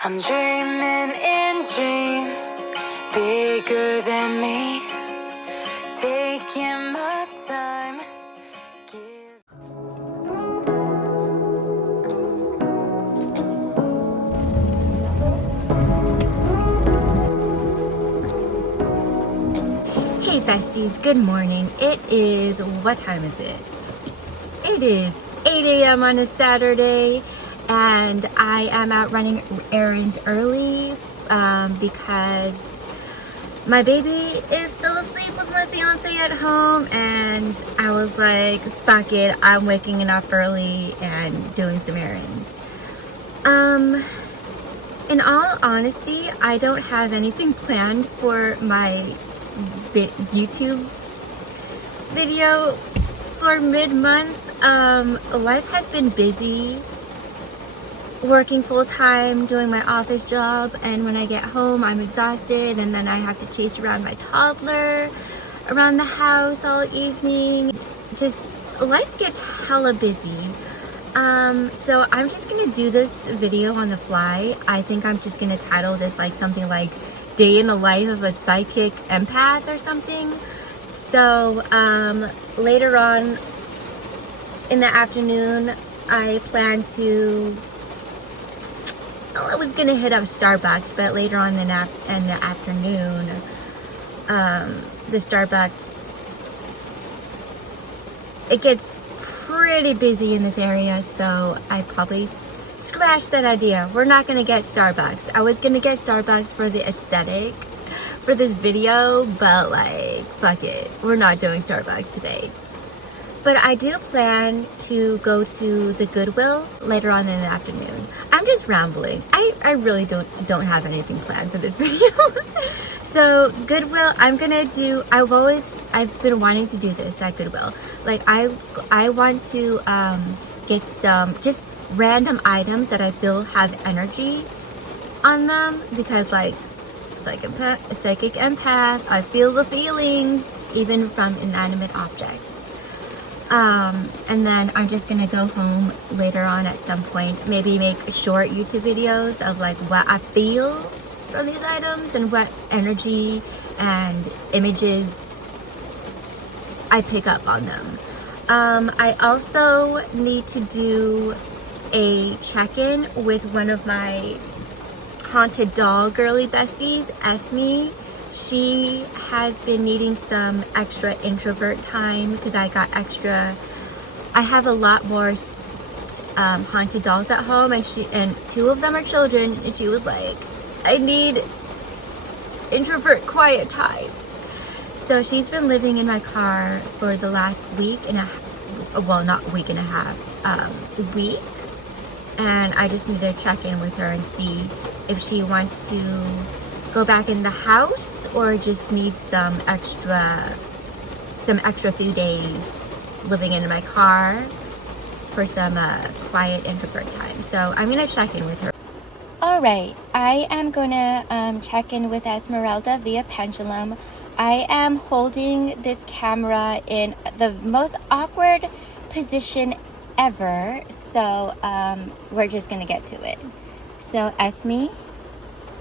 I'm dreaming in dreams bigger than me, taking my time. Hey besties, good morning. What time is it? It is 8 a.m. on a Saturday, and I am out running errands early because my baby is still asleep with my fiance at home, and I was like, fuck it, I'm waking up early and doing some errands. In all honesty, I don't have anything planned for my YouTube video for mid-month. Life has been busy, working full-time, doing my office job, and when I get home I'm exhausted, and then I have to chase around my toddler around the house all evening. Just life gets hella busy. So I'm just gonna do this video on the fly. I think I'm just gonna title this like something like Day in the Life of a Psychic Empath or something. So later on in the afternoon, I was gonna hit up Starbucks, but later on in the afternoon, the Starbucks, it gets pretty busy in this area, so I probably scratched that idea. We're not gonna get Starbucks. I was gonna get Starbucks for the aesthetic for this video, but like, fuck it, we're not doing Starbucks today. But I do plan to go to the Goodwill later on in the afternoon. I'm just rambling. I really don't have anything planned for this video. So Goodwill, I've been wanting to do this at Goodwill. Like I want to get some just random items that I feel have energy on them, because like psychic empath, I feel the feelings even from inanimate objects. And then I'm just gonna go home later on at some point, maybe make short YouTube videos of like what I feel from these items and what energy and images I pick up on them. I also need to do a check-in with one of my haunted doll girly besties, Esme. She has been needing some extra introvert time because I have a lot more haunted dolls at home, and two of them are children, and she was like, I need introvert quiet time. So she's been living in my car for the last week, and I just need to check in with her and see if she wants to go back in the house or just needs some extra few days living in my car for some quiet introvert time. So I'm gonna check in with her. All right, I am gonna check in with Esmeralda via pendulum. I am holding this camera in the most awkward position ever, so we're just gonna get to it. So Esme,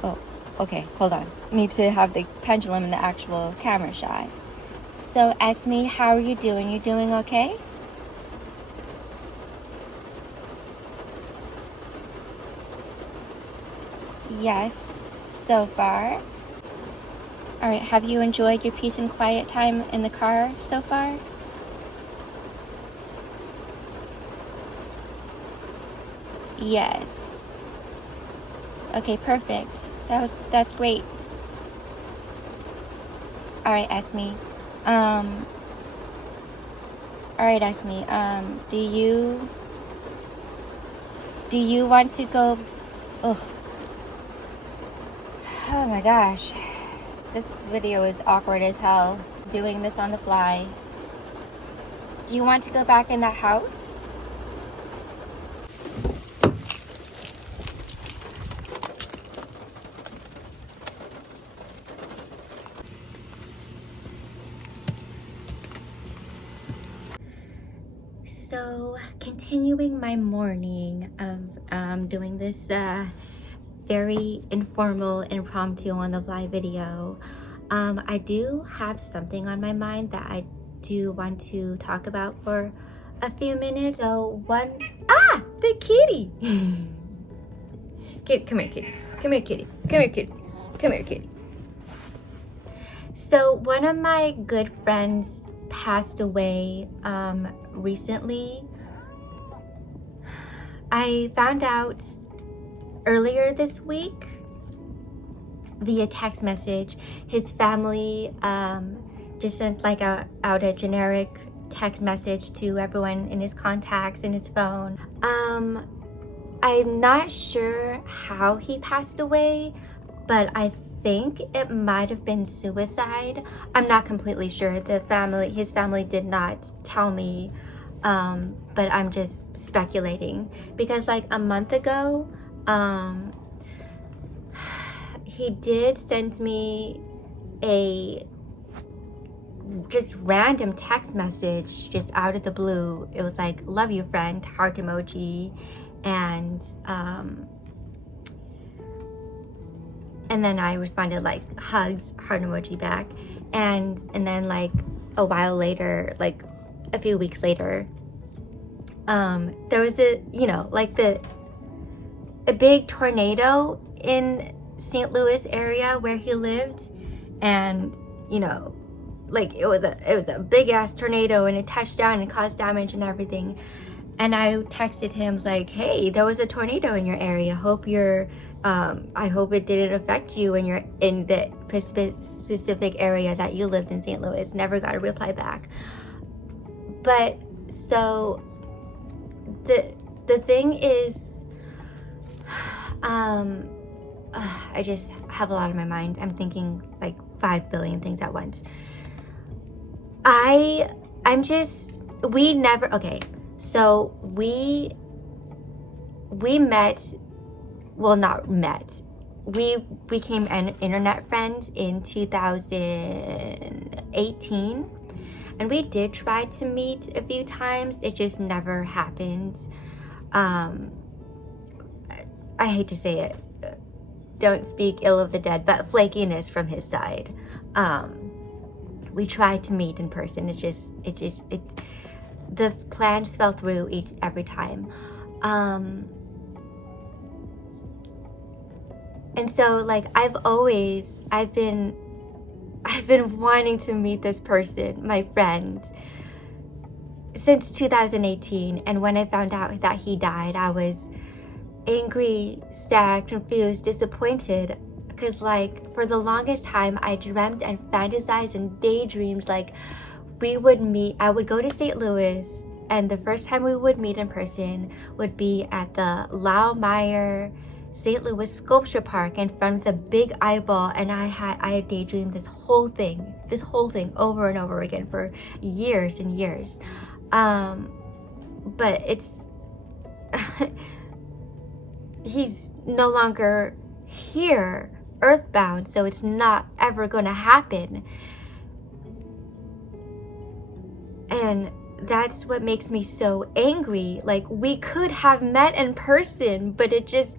oh, okay, hold on. Need to have the pendulum in the actual camera shot. So Esme, how are you doing? You doing okay? Yes, so far. All right, have you enjoyed your peace and quiet time in the car so far? Yes. Okay, perfect. That's great. All right, Esme. Do you want to go? Oh my gosh, this video is awkward as hell. Doing this on the fly. Do you want to go back in the house? So continuing my morning of doing this very informal, impromptu on the live video. I do have something on my mind that I do want to talk about for a few minutes. So the kitty. Come here, kitty. Come here, kitty. Come here, kitty. Come here, kitty. So one of my good friends passed away recently. I found out earlier this week via text message. His family just sent like out a generic text message to everyone in his contacts in his phone. I'm not sure how he passed away, but I think it might have been suicide. I'm not completely sure. His family did not tell me, but I'm just speculating because like a month ago, he did send me a just random text message just out of the blue. It was like, love you friend, heart emoji, and then I responded like hugs, heart emoji back, and then like a while later, like a few weeks later, there was a big tornado in St. Louis area where he lived, and like it was a big ass tornado, and it touched down and caused damage and everything. And I texted him like, hey, there was a tornado in your area. I hope it didn't affect you when you're in the specific area that you lived in St. Louis. Never got a reply back. But so the thing is, I just have a lot on my mind. I'm thinking like 5 billion things at once. So we met, well, not met. We became internet friends in 2018, and we did try to meet a few times. It just never happened. I hate to say it, don't speak ill of the dead, but flakiness from his side. We tried to meet in person. The plans fell through every time. And so like I've been wanting to meet this person, my friend, since 2018. And when I found out that he died, I was angry, sad, confused, disappointed, because like for the longest time I dreamt and fantasized and daydreamed like we would meet. I would go to St. Louis, and the first time we would meet in person would be at the Meyer St. Louis Sculpture Park in front of the big eyeball. And I had daydreamed this whole thing over and over again for years and years. But it's he's no longer here, earthbound, so it's not ever gonna happen. And that's what makes me so angry. Like we could have met in person, but it just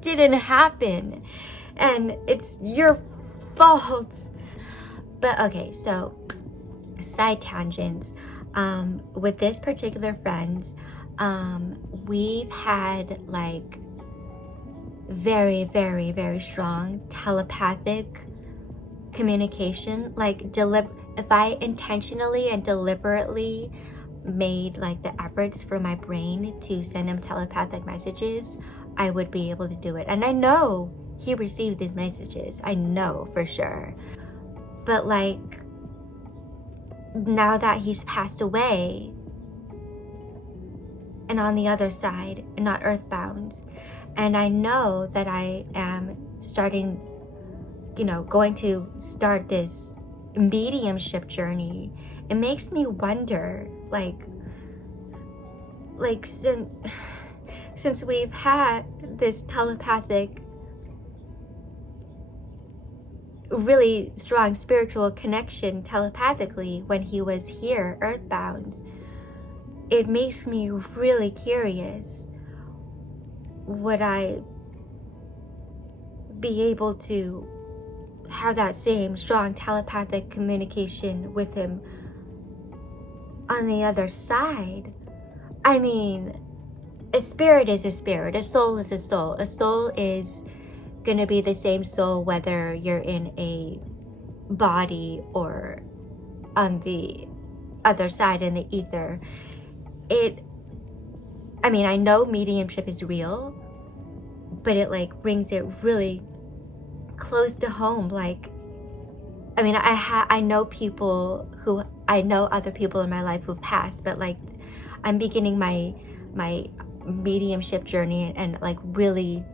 didn't happen, and it's your fault. But okay, so side tangents. With this particular friend, we've had like very, very, very strong telepathic communication. Like if I intentionally and deliberately made like the efforts for my brain to send him telepathic messages, I would be able to do it. And I know he received these messages. I know for sure. But like now that he's passed away and on the other side and not earthbound, and I know that I am going to start this mediumship journey, it makes me wonder, like since we've had this telepathic, really strong spiritual connection telepathically when he was here earthbound, it makes me really curious, would I be able to have that same strong telepathic communication with him on the other side. I mean, a spirit is a spirit, a soul is a soul. A soul is gonna be the same soul whether you're in a body or on the other side in the ether. I mean, I know mediumship is real, but it like brings it really close to home. Like, I mean, I know other people in my life who've passed, but like I'm beginning my mediumship journey and like really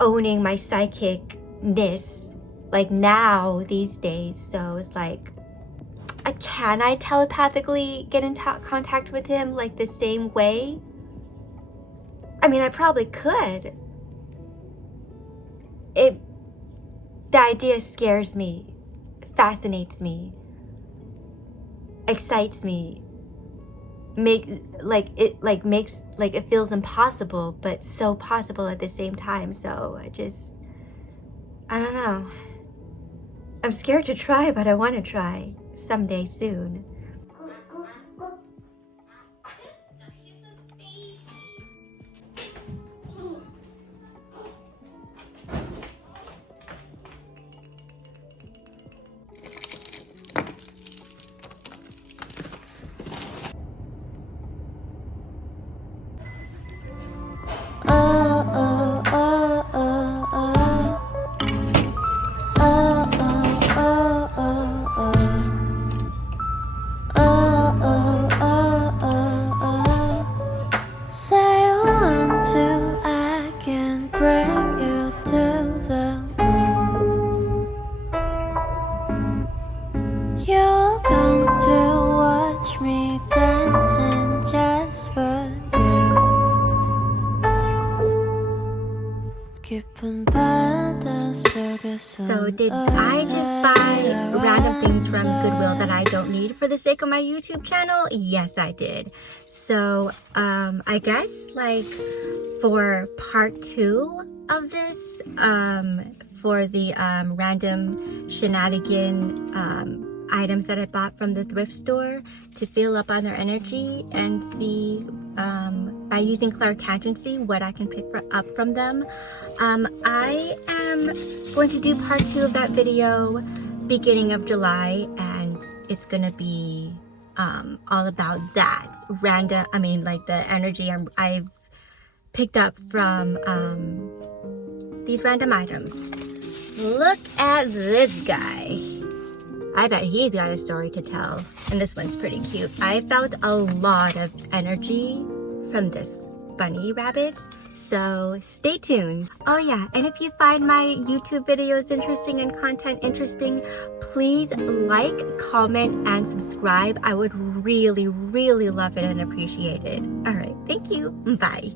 owning my psychicness like now these days. So it's like, can I telepathically get in contact with him like the same way? I mean, I probably could. The idea scares me, fascinates me, excites me, it feels impossible, but so possible at the same time. So I don't know. I'm scared to try, but I want to try someday soon. So did I just buy random things from Goodwill that I don't need for the sake of my YouTube channel? Yes, I did. So I guess like for part 2 of this, for the random shenanigan items that I bought from the thrift store to fill up on their energy and see by using claircangency what I can pick up from them. I am going to do part 2 of that video beginning of July, and it's gonna be all about that like the energy I've picked up from these random items. Look at this guy. I bet he's got a story to tell, and this one's pretty cute. I felt a lot of energy from this bunny rabbit, so stay tuned. Oh yeah, and if you find my YouTube videos interesting and content interesting, please like, comment, and subscribe. I would really, really love it and appreciate it. All right, thank you. Bye.